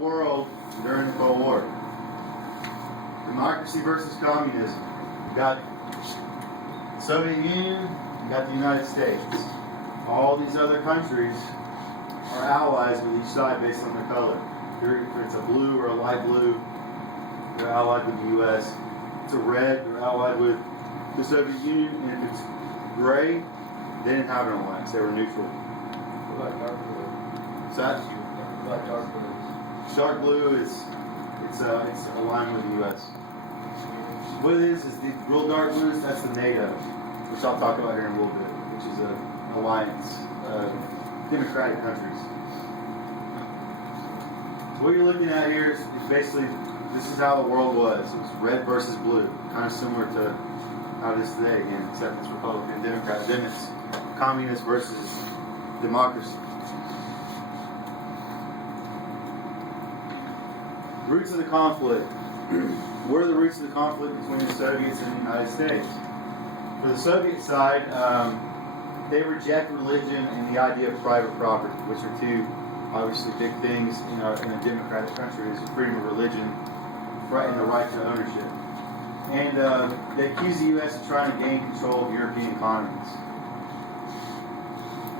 World during the Cold War. Democracy versus communism. You got the Soviet Union, you got the United States. All these other countries are allies with each side based on their color. If it's a blue or a light blue, they're allied with the U.S. If it's a red, they're allied with the Soviet Union. And if it's gray, they didn't have an alliance. They were neutral. What about dark blue? So that's What about dark blue? dark blue is it's aligned with the U.S. What it is the real dark blues. That's the NATO, which I'll talk about here in a little bit, which is an alliance of democratic countries. So what you're looking at here is basically this is how the world was. It was red versus blue, kind of similar to how it is today. Again, except it's Republican and Democrat. Then it's communist versus democracy. Roots of the conflict. What are the roots of the conflict between the Soviets and the United States? For the Soviet side, they reject religion and the idea of private property, which are two obviously big things in a democratic country: is freedom of religion and the right to ownership. And they accuse the U.S. of trying to gain control of European economies.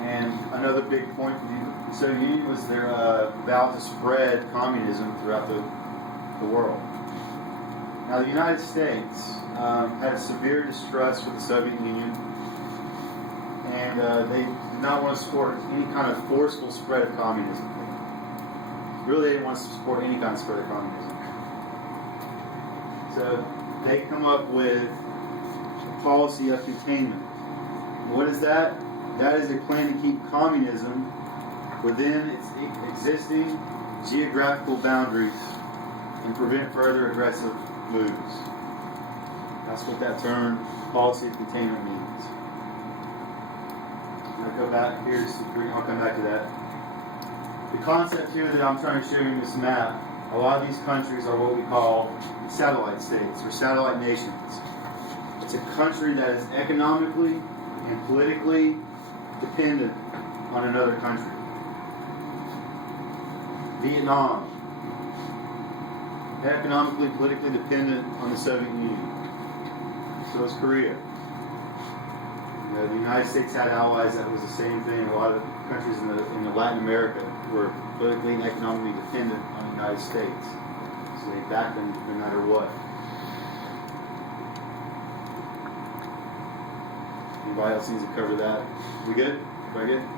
And another big point for the Soviet Union was their vow to spread communism throughout the world. Now, the United States had a severe distrust for the Soviet Union, and they did not want to support any kind of forceful spread of communism. Really, they didn't want to support any kind of spread of communism. So they come up with a policy of containment. What is that? That is a plan to keep communism within its existing geographical boundaries and prevent further aggressive moves. That's what that term, policy of containment, means. I'm going to go back here, I'll come back to that. The concept here that I'm trying to show you in this map, a lot of these countries are what we call satellite states or satellite nations. It's a country that is economically and politically dependent on another country. Vietnam, economically, politically dependent on the Soviet Union. So is Korea. The United States had allies that was the same thing. A lot of countries in Latin America were politically and economically dependent on the United States. So they backed them no matter what. Anybody else needs to cover that? We good? Everybody good?